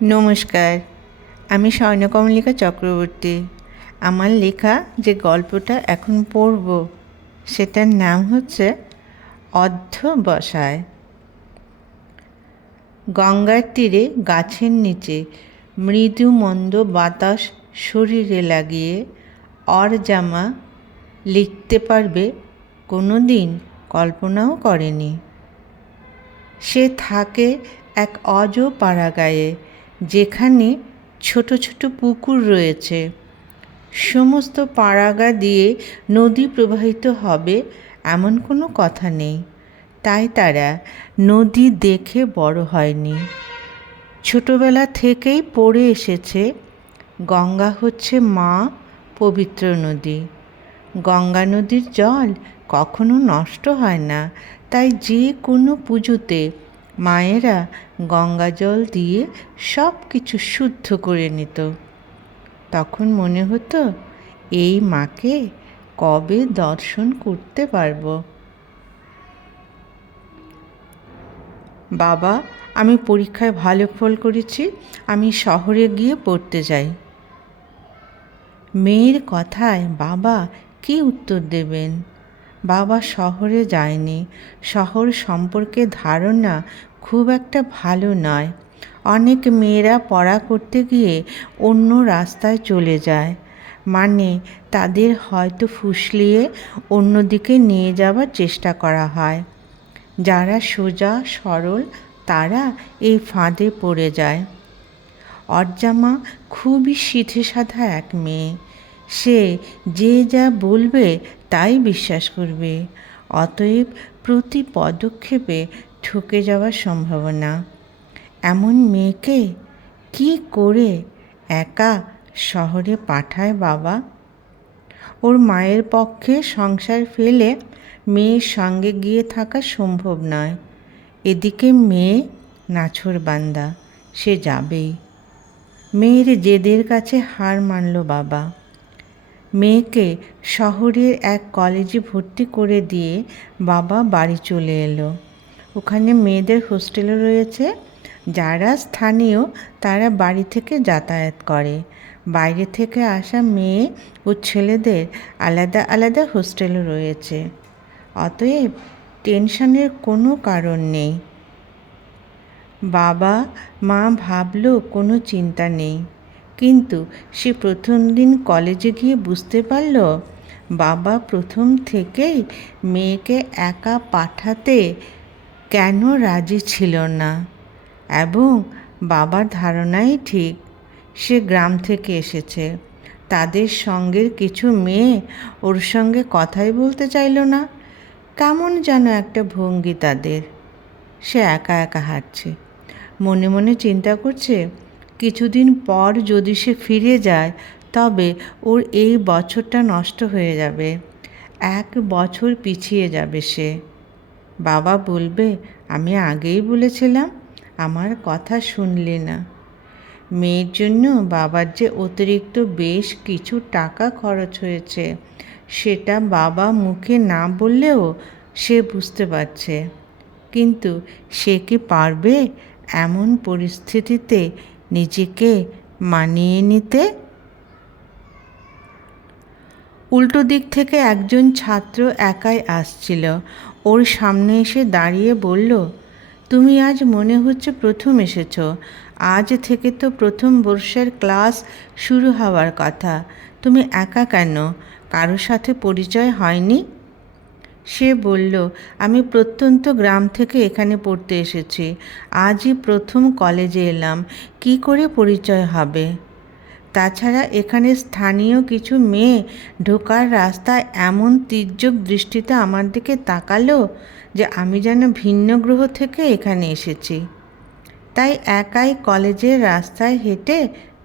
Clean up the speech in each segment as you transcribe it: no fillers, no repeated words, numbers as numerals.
নমস্কার, আমি স্বর্ণকমলিকা চক্রবর্তী। আমার লেখা যে গল্পটা এখন পড়ব সেটার নাম হচ্ছে অধ্যবসায়। গঙ্গার তীরে গাছের নিচে মৃদু মন্দ বাতাস শরীরে লাগিয়ে জামা লিখতে পারবে কোনো দিন কল্পনাও করেনি। সে থাকে এক অজ পাড়াগাঁয়ে, যেখানে ছোট ছোট পুকুর রয়েছে। সমস্ত পাড়াগা দিয়ে নদী প্রবাহিত হবে এমন কোনো কথা নেই, তাই তারা নদী দেখে বড় হয়নি। ছোটবেলা থেকেই পড়ে এসেছে গঙ্গা হচ্ছে মা, পবিত্র নদী। গঙ্গা নদীর জল কখনো নষ্ট হয় না, তাই যে কোনো পুজোতে মায়েরা গঙ্গা জল দিয়ে সব কিছু শুদ্ধ করে নিত। তখন মনে হতো, এই মাকে কবে দর্শন করতে পারবো। বাবা, আমি পরীক্ষায় ভালো ফল করেছি, আমি শহরে গিয়ে পড়তে চাই। মেয়ের কথায় বাবা কী উত্তর দেবেন? বাবা শহরে যায়নি। শহর সম্পর্কে ধারণা খুব একটা ভালো নয়। অনেক মেয়েরা পড়া করতে গিয়ে অন্য রাস্তায় চলে যায়, মানে তাদের হয়তো ফুসলিয়ে অন্যদিকে নিয়ে যাওয়ার চেষ্টা করা হয়। যারা সোজা সরল তারা এই ফাঁদে পড়ে যায়। অর্জামা খুবই সিধে সাধা এক মেয়ে। সে যে যা বলবে তাই বিশ্বাস করবে, অতএব প্রতি পদক্ষেপে ঠকে যাওয়ার সম্ভাবনা। এমন মেয়েকে কি করে একা শহরে পাঠায় বাবা? ওর মায়ের পক্ষে সংসার ফেলে মেয়ের সঙ্গে গিয়ে থাকা সম্ভব নয়। এদিকে মেয়ে নাছোড়বান্দা, সে যাবেই। মেয়ের জেদের কাছে হার মানল বাবা। মেয়েকে শহরের এক কলেজে ভর্তি করে দিয়ে বাবা বাড়ি চলে এলো। ওখানে মেয়েদের হোস্টেলও রয়েছে। যারা স্থানীয় তারা বাড়ি থেকে যাতায়াত করে। বাইরে থেকে আসা মেয়ে ও ছেলেদের আলাদা আলাদা হোস্টেলও রয়েছে। অতএব টেনশনের কোনো কারণ নেই। বাবা মা ভাবল কোনো চিন্তা নেই, কিন্তু সে প্রথম দিন কলেজে গিয়ে বুঝতে পারল বাবা প্রথম থেকেই মেয়েকে একা পাঠাতে কেন রাজি ছিল না। এবং বাবার ধারণাই ঠিক। সে গ্রাম থেকে এসেছে। তাদের সঙ্গের কিছু মেয়ে ওর সঙ্গে কথাই বলতে চাইল না। কেমন যেন একটা ভঙ্গি তাদের। সে একা একা হাঁটছে, মনে মনে চিন্তা করছে, কিছুদিন পর যদি সে ফিরে যায় তবে ওর এই বছরটা নষ্ট হয়ে যাবে। 1 বছর পিছিয়ে যাবে সে। বাবা বলবে, আমি আগেই বলেছিলাম, আমার কথা শুনলে না। মেয়ের জন্য বাবার যে অতিরিক্ত বেশ কিছু টাকা খরচ হয়েছে সেটা বাবা মুখে না বললেও সে বুঝতে পারছে। কিন্তু সে কি পারবে এমন পরিস্থিতিতে নিজেকে মানিয়ে নিতে? উল্টো দিক থেকে একজন ছাত্র একাই আসছিল। ওর সামনে এসে দাঁড়িয়ে বলল, তুমি আজ মনে হচ্ছে প্রথম এসেছো। আজ থেকে তো প্রথম বর্ষের ক্লাস শুরু হওয়ার কথা। তুমি একা কেন? কারোর সাথে পরিচয় হয়নি? সে বলল, আমি প্রত্যন্ত গ্রাম থেকে এখানে পড়তে এসেছি। আজই প্রথম কলেজে এলাম, কি করে পরিচয় হবে? তাছাড়া এখানে স্থানীয় কিছু মেয়ে ঢোকার রাস্তায় এমন তীর্যক দৃষ্টিতে আমার দিকে তাকালো যে আমি যেন ভিন্ন গ্রহ থেকে এখানে এসেছি। তাই একাই কলেজের রাস্তায় হেঁটে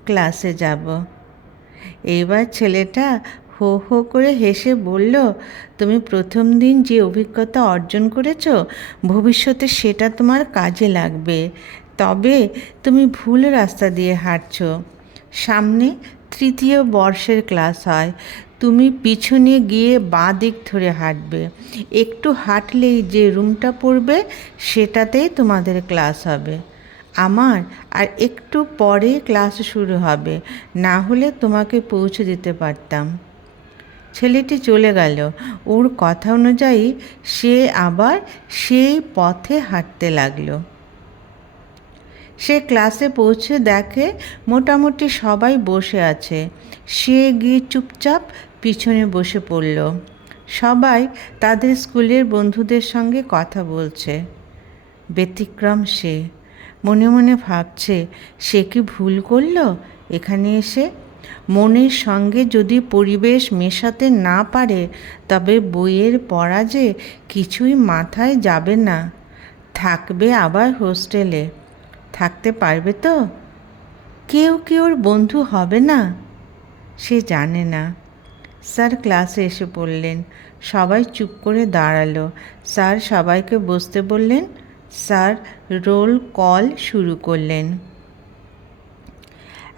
ক্লাসে যাব। এবার ছেলেটা হো হো করে হেসে বলল, তুমি প্রথম দিন যে অভিজ্ঞতা অর্জন করেছ ভবিষ্যতে সেটা তোমার কাজে লাগবে। তবে তুমি ভুল রাস্তা দিয়ে হাঁটছ। সামনে 3য় বর্ষের ক্লাস হয়। তুমি পিছনে গিয়ে বাঁ দিক ধরে হাঁটবে। একটু হাঁটলেই যে রুমটা পড়বে সেটাতেই তোমাদের ক্লাস হবে। আমার আর একটু পরে ক্লাস শুরু হবে, না হলে তোমাকে পৌঁছে দিতে পারতাম। ছেলেটি চলে গেল। ওর কথা অনুযায়ী সে আবার সেই পথে হাঁটতে লাগলো। সে ক্লাসে পৌঁছে দেখে মোটামুটি সবাই বসে আছে। সে গিয়ে চুপচাপ পিছনে বসে পড়ল। সবাই তাদের স্কুলের বন্ধুদের সঙ্গে কথা বলছে। ব্যতিক্রম সে। মনে মনে ভাবছে, সে কি ভুল করল এখানে এসে? মনের সঙ্গে যদি পরিবেশ মেশাতে না পারে, তবে বইয়ের পড়া যে কিছুই মাথায় যাবে না। থাকবে আবার হোস্টেলে। থাকতে পারবে তো? কেউ কি ওর বন্ধু হবে না? সে জানে না। স্যার ক্লাসে এসে পড়লেন। সবাই চুপ করে দাঁড়ালো। স্যার সবাইকে বসতে বললেন। স্যার রোল কল শুরু করলেন।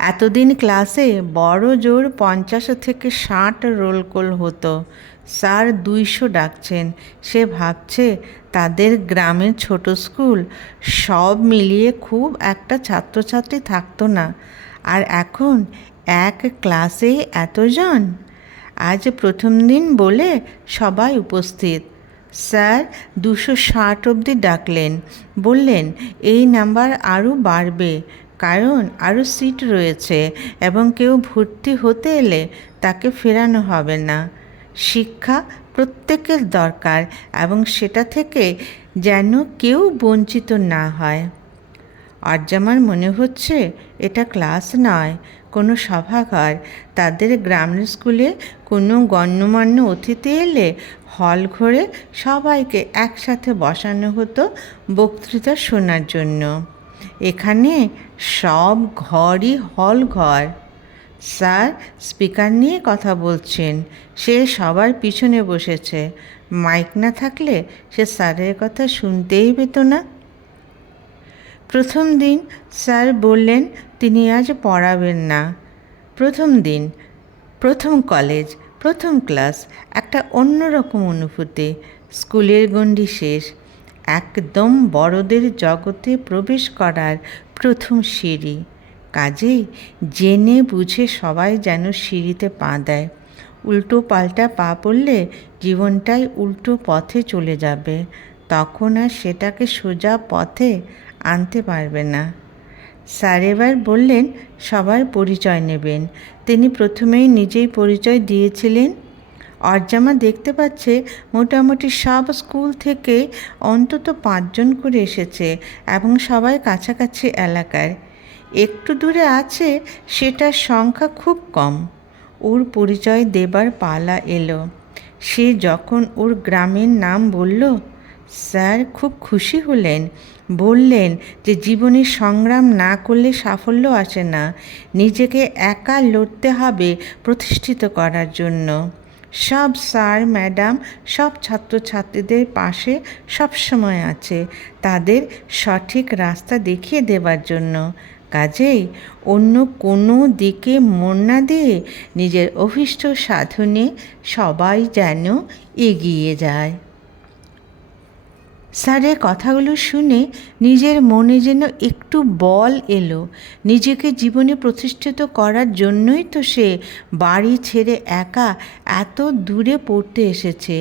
এতদিন ক্লাসে বড় জোর 50 থেকে 60 রোল কল হতো। স্যার 200 ডাকছেন। সে ভাবছে, তাদের গ্রামের ছোট স্কুল, সব মিলিয়ে খুব একটা ছাত্রছাত্রী থাকতো না, আর এখন এক ক্লাসেই এতজন। আজ প্রথম দিন বলে সবাই উপস্থিত। স্যার 260 অবধি ডাকলেন। বললেন, এই নাম্বার আরও বাড়বে, কারণ আরও সিট রয়েছে এবং কেউ ভর্তি হতে এলে তাকে ফেরানো হবে না। শিক্ষা প্রত্যেকের দরকার এবং সেটা থেকে যেন কেউ বঞ্চিত না হয়। আজ আমার মনে হচ্ছে এটা ক্লাস নয়, কোনো সভাঘর। তাদের গ্রামের স্কুলে কোনো গণ্যমান্য অতিথি এলে হল ঘরে সবাইকে একসাথে বসানো হতো বক্তৃতা শোনার জন্য। এখানে সব ঘরই হল ঘর। স্যার স্পিকার নিয়ে কথা বলছেন। সে সবার পিছনে বসেছে। মাইক না থাকলে সে স্যারের কথা শুনতেই পেত না। প্রথম দিন স্যার বললেন তিনি আজ পড়াবেন না। প্রথম দিন, প্রথম কলেজ, প্রথম ক্লাস, একটা অন্যরকম অনুভূতি। স্কুলের গণ্ডি শেষ, একদম বড়দের জগতে প্রবেশ করার প্রথম সিঁড়ি। কাজেই জেনে বুঝে সবাই যেন সিঁড়িতে পা দেয়। উল্টো পাল্টা পা পড়লে জীবনটাই উল্টো পথে চলে যাবে। তখন আর সেটাকে সোজা পথে আনতে পারবে না। স্যার এবার বললেন সবার পরিচয় নেবেন। তিনি প্রথমেই নিজেই পরিচয় দিয়েছিলেন। অর্জামা দেখতে পাচ্ছে মোটামুটি সব স্কুল থেকে অন্তত 5 জন করে এসেছে এবং সবাই কাছাকাছি এলাকার। একটু দূরে আছে সেটার সংখ্যা খুব কম। ওর পরিচয় দেবার পালা এলো। সে যখন ওর গ্রামের নাম বলল, স্যার খুব খুশি হলেন। বললেন যে জীবনে সংগ্রাম না করলে সাফল্য আসে না। নিজেকে একা লড়তে হবে প্রতিষ্ঠিত করার জন্য। সব স্যার ম্যাডাম সব ছাত্রছাত্রীদের পাশে সবসময় আছে, তাদের সঠিক রাস্তা দেখিয়ে দেবার জন্য। কাজেই অন্য কোনো দিকে মন না দিয়ে নিজের অভীষ্ট সাধনে সবাই যেন এগিয়ে যায়। স্যারের কথাগুলো শুনে নিজের মনে যেন একটু বল এলো। নিজেকে জীবনে প্রতিষ্ঠিত করার জন্যই তো সে বাড়ি ছেড়ে একা এত দূরে পড়তে এসেছে।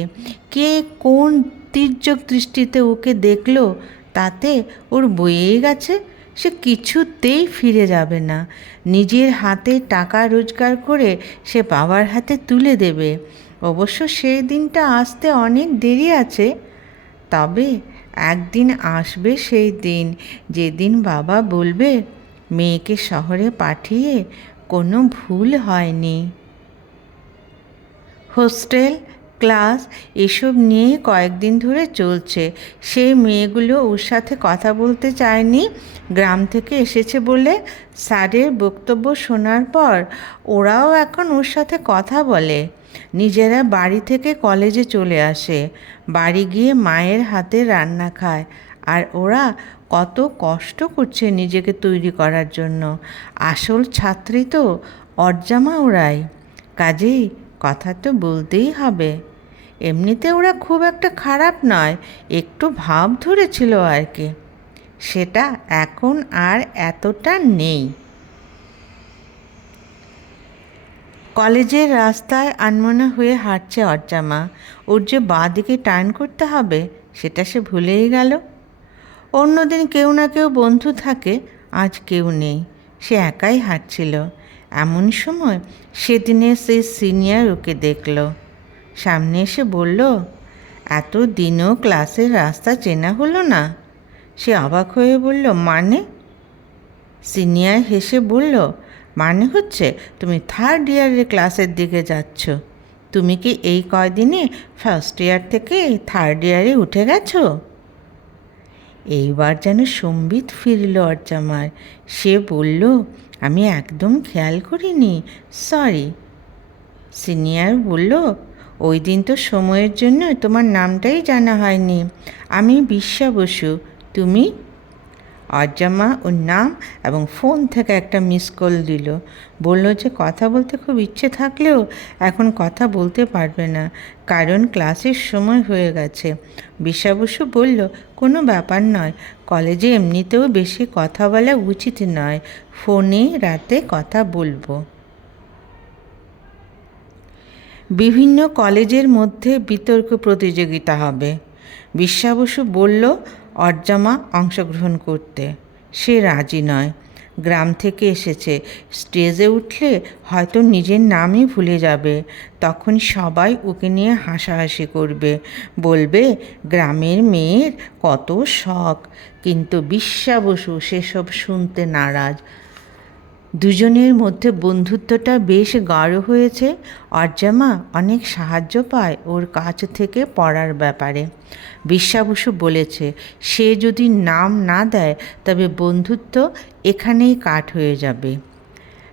কে কোন তির্যক দৃষ্টিতে ওকে দেখলো তাতে ওর বয়েই গেছে। সে কিছুতেই ফিরে যাবে না। নিজের হাতে টাকা রোজগার করে সে বাবার হাতে তুলে দেবে। অবশ্য সেই দিনটা আসতে অনেক দেরি আছে। তবে একদিন আসবে সেই দিন, যেদিন বাবা বলবে মেয়েকে শহরে পাঠিয়ে কোনো ভুল হয়নি। হোস্টেল, ক্লাস এসব নিয়ে কয়েকদিন ধরে চলছে। সেই মেয়েগুলো ওর সাথে কথা বলতে চায়নি। গ্রাম থেকে এসেছে বলে স্যারের বক্তব্য শোনার পর ওরাও এখন ওর সাথে কথা বলে। নিজেরা বাড়ি থেকে কলেজে চলে আসে, বাড়ি গিয়ে মায়ের হাতে রান্না খায়। আর ওরা কত কষ্ট করছে নিজেকে তৈরি করার জন্য। আসল ছাত্রী তো অর্জামা ওরাই। কাজেই কথা তো বলতেই হবে। এমনিতে ওরা খুব একটা খারাপ নয়, একটু ভাব ধরেছিল আর কি। সেটা এখন আর এতটা নেই। কলেজের রাস্তায় আনমনা হয়ে হাঁটছে অর্জামা। ওর যে বাঁ দিকে টার্ন করতে হবে সেটা সে ভুলেই গেল। অন্যদিন কেউ না কেউ বন্ধু থাকে, আজ কেউ নেই, সে একাই হাঁটছিল। এমন সময় সেদিনে সেই সিনিয়র ওকে দেখল, সামনে এসে বলল, এত দিনও ক্লাসের রাস্তা চেনা হলো না? সে অবাক হয়ে বলল, মানে? সিনিয়র হেসে বলল, মানে হচ্ছে তুমি থার্ড ইয়ারের ক্লাসের দিকে যাচ্ছ। তুমি কি এই কয়দিনে ফার্স্ট ইয়ার থেকে থার্ড ইয়ারে উঠে গেছো? এইবার যেন সম্বিত ফিরল অর্জামার। সে বলল, আমি একদম খেয়াল করিনি, সরি। সিনিয়র বলল, ওই দিন তো সময়ের জন্য তোমার নামটাই জানা হয়নি। আমি বিশ্বা বসু, তুমি? অর্জামা ওর নাম এবং ফোন থেকে একটা মিস কল দিল। বলল যে কথা বলতে খুব ইচ্ছে থাকলেও এখন কথা বলতে পারবে না, কারণ ক্লাসের সময় হয়ে গেছে। বিশ্বা বসু বলল, কোনো ব্যাপার নয়, কলেজে এমনিতেও বেশি কথা বলা উচিত নয়, ফোনে রাতে কথা বলবো। বিভিন্ন কলেজের মধ্যে বিতর্ক প্রতিযোগিতা হবে। বিশ্বা বসু বলল অর্জামা অংশগ্রহণ করতে। সে রাজি নয়। গ্রাম থেকে এসেছে, স্টেজে উঠলে হয়তো নিজের নামই ভুলে যাবে। তখন সবাই ওকে নিয়ে হাসাহাসি করবে, বলবে গ্রামের মেয়ের কত শখ। কিন্তু বিশ্বা বসু সেসব শুনতে নারাজ। দুজনের মধ্যে বন্ধুত্বটা বেশ গাঢ় হয়েছে। অর্জামা অনেক সাহায্য পায় ওর কাছ থেকে পড়ার ব্যাপারে। বিশ্বা বসু বলেছে, সে যদি নাম না দেয় তবে বন্ধুত্ব এখানেই কাট হয়ে যাবে।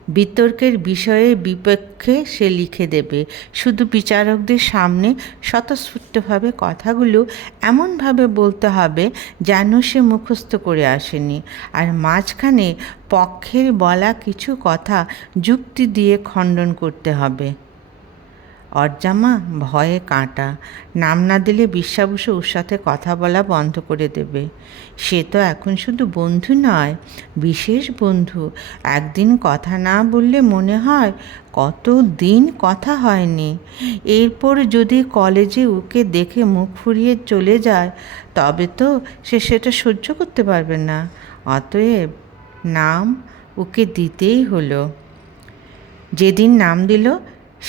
বিতর্কের বিষয়ে বিপক্ষে সে লিখে দেবে। শুধু বিচারকদের সামনে স্বতঃস্ফূর্তভাবে কথাগুলো এমনভাবে বলতে হবে যেন সে মুখস্থ করে আসেনি, আর মাঝখানে পক্ষের বলা কিছু কথা যুক্তি দিয়ে খণ্ডন করতে হবে। অর্জামা ভয়ে কাঁটা। নাম না দিলে বিশ্বা বসু ওর সাথে কথা বলা বন্ধ করে দেবে। সে তো এখন শুধু বন্ধু নয়, বিশেষ বন্ধু। একদিন কথা না বললে মনে হয় কত দিন কথা হয়নি। এরপর যদি কলেজে ওকে দেখে মুখ ফুরিয়ে চলে যায় তবে তো সে সেটা সহ্য করতে পারবে না। অতএব নাম ওকে দিতেই হলো। যেদিন নাম দিল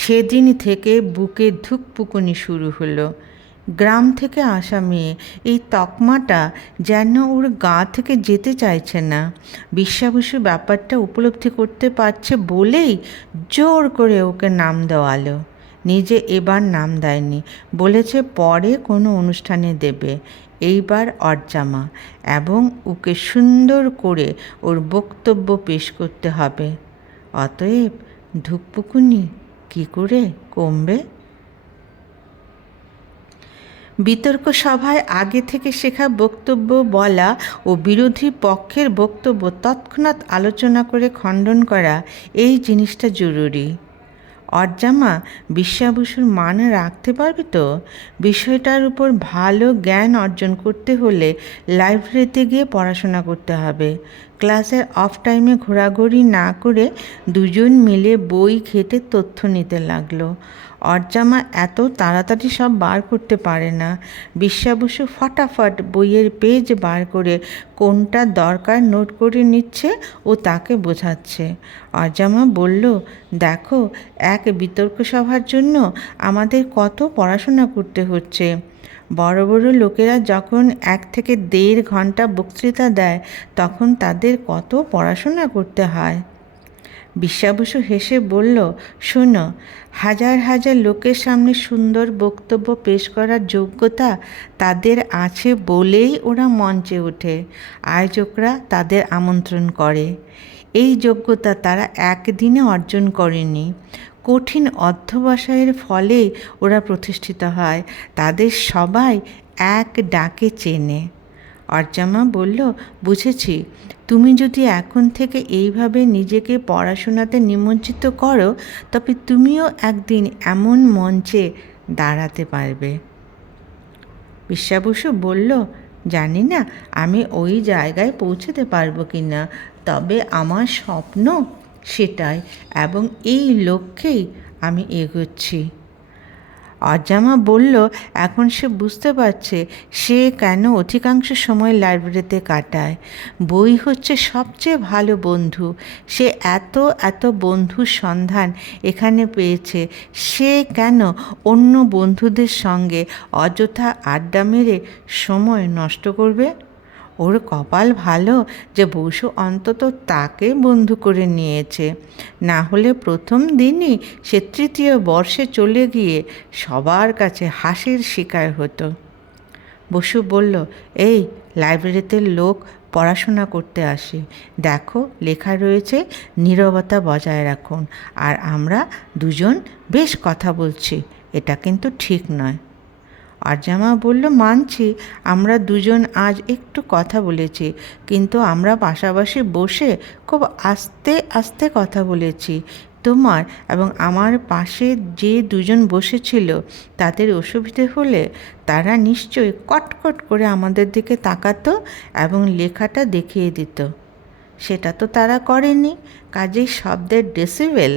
সেদিন থেকে বুকে ধুকপুকুনি শুরু হলো। গ্রাম থেকে আসা মেয়ে, এই তকমাটা যেন ওর গা থেকে যেতে চাইছে না। বিশ্বা বসু ব্যাপারটা উপলব্ধি করতে পারছে বলেই জোর করে ওকে নাম দেওয়ালো। নিজে এবার নাম দেয়নি, বলেছে পরে কোনো অনুষ্ঠানে দেবে। এইবার অর্জামা, এবং ওকে সুন্দর করে ওর বক্তব্য পেশ করতে হবে। অতএব ধুকপুকুনি কী করে কমবে? বিতর্ক সভায় আগে থেকে শেখা বক্তব্য বলা ও বিরোধী পক্ষের বক্তব্য তৎক্ষণাৎ আলোচনা করে খণ্ডন করা, এই জিনিসটা জরুরি। অর্জামা বিশ্বা বসুর মান রাখতে পারবে তো? বিষয়টার উপর ভালো জ্ঞান অর্জন করতে হলে লাইব্রেরিতে গিয়ে পড়াশোনা করতে হবে। ক্লাসের অফ টাইমে ঘোরাঘুরি না করে দুজন মিলে বই ঘেঁটে তথ্য নিতে লাগলো। অর্জামা এত তাড়াতাড়ি সব বার করতে পারে না। বিশ্বা বসু ফটাফট বইয়ের পেজ বার করে কোনটা দরকার নোট করে নিচ্ছে ও তাকে বোঝাচ্ছে। অর্জামা বলল, দেখো, এক বিতর্ক সভার জন্য আমাদের কত পড়াশোনা করতে হচ্ছে। বড় বড় লোকেরা যখন 1 থেকে 1.5 ঘন্টা বক্তৃতা দেয় তখন তাদের কত পড়াশোনা করতে হয়। বিশ্বা বসু হেসে বলল, শোনো, হাজার হাজার লোকের সামনে সুন্দর বক্তব্য পেশ করার যোগ্যতা তাদের আছে বলেই ওরা মঞ্চে ওঠে। আয়োজকরা তাদের আমন্ত্রণ করে। এই যোগ্যতা তারা একদিনে অর্জন করেনি। কঠিন অধ্যবসায়ের ফলে ওরা প্রতিষ্ঠিত হয়। তাদের সবাই এক ডাকে চেনে। অর্জামা বলল, বুঝেছি। তুমি যদি এখন থেকে এইভাবে নিজেকে পড়াশোনাতে নিমজ্জিত করো তবে তুমিও একদিন এমন মঞ্চে দাঁড়াতে পারবে। বিশ্বা বসু বলল, জানি না আমি ওই জায়গায় পৌঁছতে পারবো কি না, তবে আমার স্বপ্ন সেটাই, এবং এই লক্ষ্যেই আমি এগোচ্ছি। অজামা বলল এখন সে বুঝতে পারছে সে কেন অধিকাংশ সময় লাইব্রেরিতে কাটায়। বই হচ্ছে সবচেয়ে ভালো বন্ধু। সে এত এত বন্ধুর সন্ধান এখানে পেয়েছে, সে কেন অন্য বন্ধুদের সঙ্গে অযথা আড্ডা মেরে সময় নষ্ট করবে? ওর কপাল ভালো যে বসু অন্তত তাকে বন্ধু করে নিয়েছে, না হলে প্রথম দিনই সে তৃতীয় বর্ষে চলে গিয়ে সবার কাছে হাসির শিকার হতো। বসু বলল, এই লাইব্রেরিতে লোক পড়াশোনা করতে আসে, দেখো লেখা রয়েছে নীরবতা বজায় রাখুন, আর আমরা দুজন বেশ কথা বলছি, এটা কিন্তু ঠিক নয়। অজামা বলল, মানছি আমরা দুজন আজ একটু কথা বলেছি, কিন্তু আমরা পাশাপাশি বসে খুব আস্তে আস্তে কথা বলেছি। তোমার এবং আমার পাশে যে দুজন বসেছিল তাদের অসুবিধে হলে তারা নিশ্চয়ই কটকট করে আমাদের দিকে তাকাতো এবং লেখাটা দেখিয়ে দিত। সেটা তো তারা করেনি, কাজেই শব্দের ডেসিবেল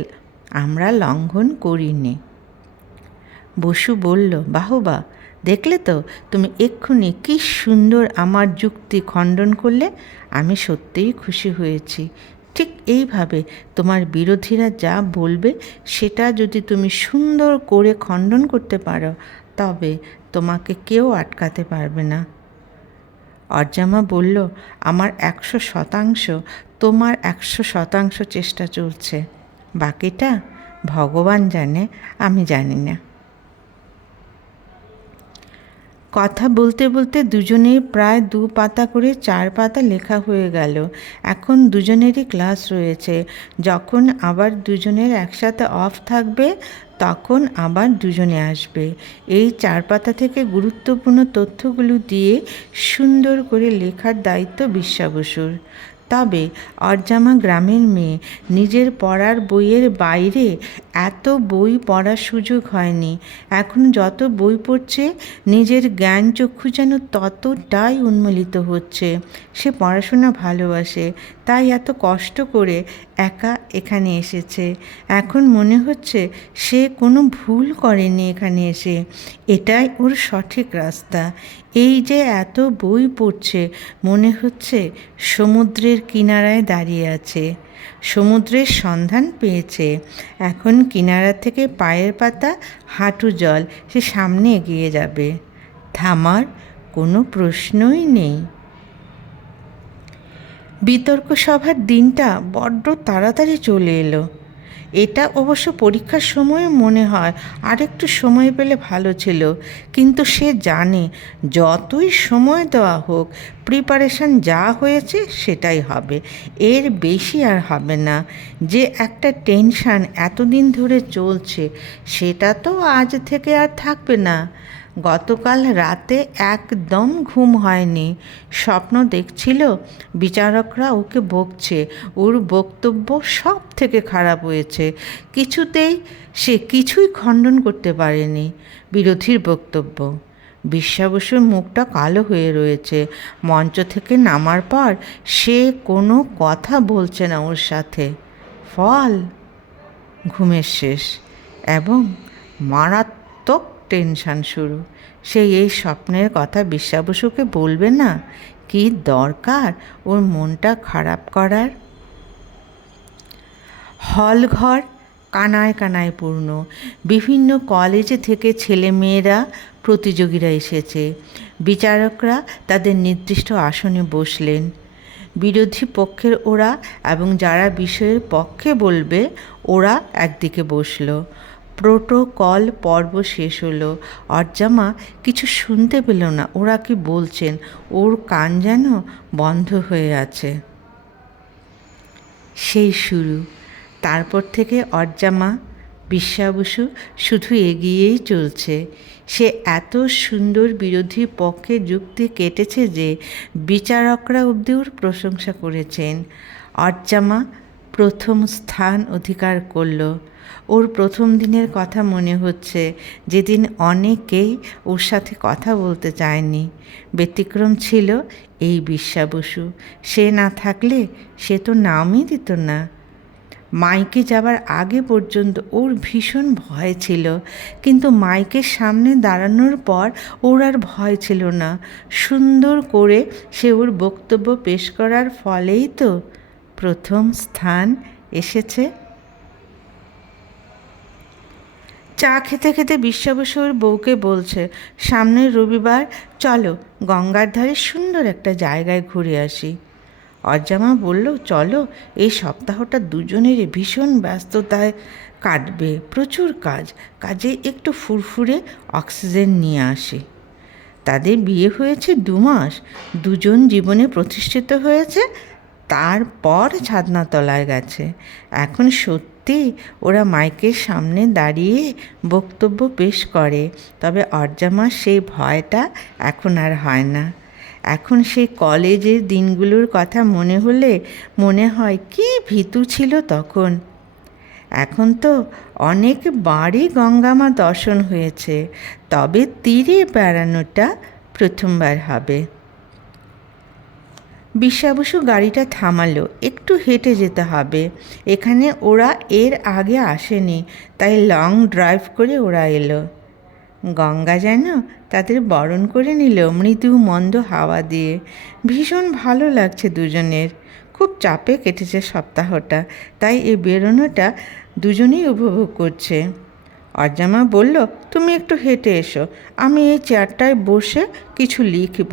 আমরা লঙ্ঘন করিনি। বসু বলল, বাহবা, দেখলে তো তুমি এক্ষুনি কী সুন্দর আমার যুক্তি খণ্ডন করলে। আমি সত্যিই খুশি হয়েছি। ঠিক এইভাবে তোমার বিরোধীরা যা বলবে সেটা যদি তুমি সুন্দর করে খণ্ডন করতে পারো, তবে তোমাকে কেউ আটকাতে পারবে না। অজামা বলল, আমার 100%, তোমার 100% চেষ্টা চলছে, বাকিটা ভগবান জানে, আমি জানি না। কথা বলতে বলতে দুজনেই প্রায় 2 পাতা করে 4 পাতা লেখা হয়ে গেল। এখন দুজনেরই ক্লাস রয়েছে। যখন আবার দুজনের একসাথে অফ থাকবে তখন আবার দুজনে আসবে। এই 4 পাতা থেকে গুরুত্বপূর্ণ তথ্যগুলো দিয়ে সুন্দর করে লেখার দায়িত্ব বিশ্বা বসুর। তবে অরজামা গ্রামের মেয়ে, নিজের পড়ার বইয়ের বাইরে এত বই পড়ার সুযোগ হয়নি। এখন যত বই পড়ছে নিজের জ্ঞান চক্ষু যেন ততটাই উন্মোলিত হচ্ছে। সে পড়াশোনা ভালোবাসে, তাই এত কষ্ট করে একা এখানে এসেছে। এখন মনে হচ্ছে সে কোনো ভুল করেনি এখানে এসে, এটাই ওর সঠিক রাস্তা। এই যে এত বই পড়ছে, মনে হচ্ছে সমুদ্রের কিনারায় দাঁড়িয়ে আছে, সমুদ্রের সন্ধান পেয়েছে। এখন কিনারা থেকে পায়ের পাতা হাঁটু জল, সে সামনে এগিয়ে যাবে, থামার কোনো প্রশ্নই নেই। বিতর্ক সভার দিনটা বড্ড তাড়াতাড়ি চলে এলো। এটা অবশ্য পরীক্ষার সময় মনে হয় আরেকটু সময় পেলে ভালো ছিল, কিন্তু সে জানে যতই সময় দেওয়া হোক প্রিপারেশন যা হয়েছে সেটাই হবে, এর বেশি আর হবে না। যে একটা টেনশান এতদিন ধরে চলছে সেটা তো আজ থেকে আর থাকবে না। গতকাল রাতে একদম ঘুম হয়নি, স্বপ্ন দেখছিল বিচারকরা ওকে বকছে, ওর বক্তব্য সব থেকে খারাপ হয়েছে। কিছুতেই সে কিছুই খণ্ডন করতে পারেনি বিরোধীর বক্তব্য। বিশ্বা বসুর মুখটা কালো হয়ে রয়েছে। মঞ্চ থেকে নামার পর সে কোনো কথা বলছে না ওর সাথে। ফল ঘুমের শেষ এবং মারাত্মক টেনশান শুরু। সে এই স্বপ্নের কথা বিশ্বা বসুকে বলবে না, কি দরকার ওর মনটা খারাপ করার। হলঘর কানায় কানায় পূর্ণ। বিভিন্ন কলেজে থেকে ছেলেমেয়েরা, প্রতিযোগীরা এসেছে। বিচারকরা তাদের নির্দিষ্ট আসনে বসলেন। বিরোধী পক্ষের ওরা এবং যারা বিষয়ের পক্ষে বলবে ওরা একদিকে বসল। প্রোটোকল পর্ব শেষ হলো। অরজামা কিছু শুনতে পেল না ওরা কি বলছেন, ওর কান যেন বন্ধ হয়ে আছে। সেই শুরু। তারপর থেকে অরজামা, বিশ্বা বসু শুধু এগিয়েই চলছে। সে এত সুন্দর বিরোধী পক্ষে যুক্তি কেটেছে যে বিচারকরা অবধি ওর প্রশংসা করেছেন। অরজামা প্রথম স্থান অধিকার করল। ওর প্রথম দিনের কথা মনে হচ্ছে, যেদিন অনেকেই ওর সাথে কথা বলতে চায়নি। ব্যতিক্রম ছিল এই বিশ্বা বসু। সে না থাকলে সে তো নামই দিত না। মাইকে যাবার আগে পর্যন্ত ওর ভীষণ ভয় ছিল, কিন্তু মাইকের সামনে দাঁড়ানোর পর ওর আর ভয় ছিল না। সুন্দর করে সে ওর বক্তব্য পেশ করার ফলেই তো প্রথম স্থান এসেছে। চা খেতে খেতে বিশ্বা বসু ওর বউকে বলছে, সামনের রবিবার চলো গঙ্গার ধারে সুন্দর একটা জায়গায় ঘুরে আসি। অর্জামা বলল, চলো। এই সপ্তাহটা দুজনেরই ভীষণ ব্যস্ততায় কাটবে, প্রচুর কাজে একটু ফুরফুরে অক্সিজেন নিয়ে আসি। তাদের বিয়ে হয়েছে 2 মাস, দুজন জীবনে প্রতিষ্ঠিত হয়েছে, তারপর ছাদনাতলায় গেছে। এখন সত্যি ওরা মাইকের সামনে দাঁড়িয়ে বক্তব্য পেশ করে, তবে অর্জামার সেই ভয়টা এখন আর হয় না। এখন সেই কলেজের দিনগুলোর কথা মনে হলে মনে হয় কী ভীতু ছিল তখন। এখন তো অনেকবারই গঙ্গামা দর্শন হয়েছে, তবে তীরে বেড়ানোটা প্রথমবার হবে। বিশ্বা বসু গাড়িটা থামালো। একটু হেঁটে যেতে হবে, এখানে ওরা এর আগে আসেনি, তাই লং ড্রাইভ করে ওরা এলো। গঙ্গা যেন তাদের বরণ করে নিল মৃদু মন্দ হাওয়া দিয়ে। ভীষণ ভালো লাগছে দুজনের। খুব চাপে কেটেছে সপ্তাহটা, তাই এই বেরোনোটা দুজনেই উপভোগ করছে। অর্জামা বলল, তুমি একটু হেঁটে এসো, আমি এই চেয়ারটায় বসে কিছু লিখব।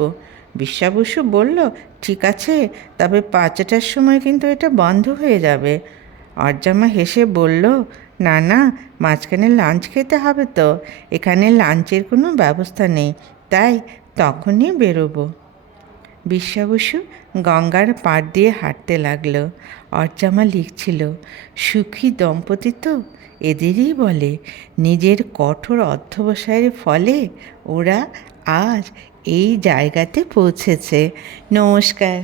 বিশ্বা বসু বলল, ঠিক আছে, তবে 5টার সময় কিন্তু এটা বন্ধ হয়ে যাবে। অর্জামা হেসে বলল, না না, মাঝখানে লাঞ্চ খেতে হবে তো, এখানে লাঞ্চের কোনো ব্যবস্থা নেই, তাই তখনই বেরোবো। বিশ্বা বসু গঙ্গার পাড় দিয়ে হাঁটতে লাগলো। অর্জামা লিখছিল, সুখী দম্পতি তো এদেরই বলে। নিজের কঠোর অধ্যবসায়ের ফলে ওরা আজ এই জায়গাতে পৌঁছেছে। নমস্কার।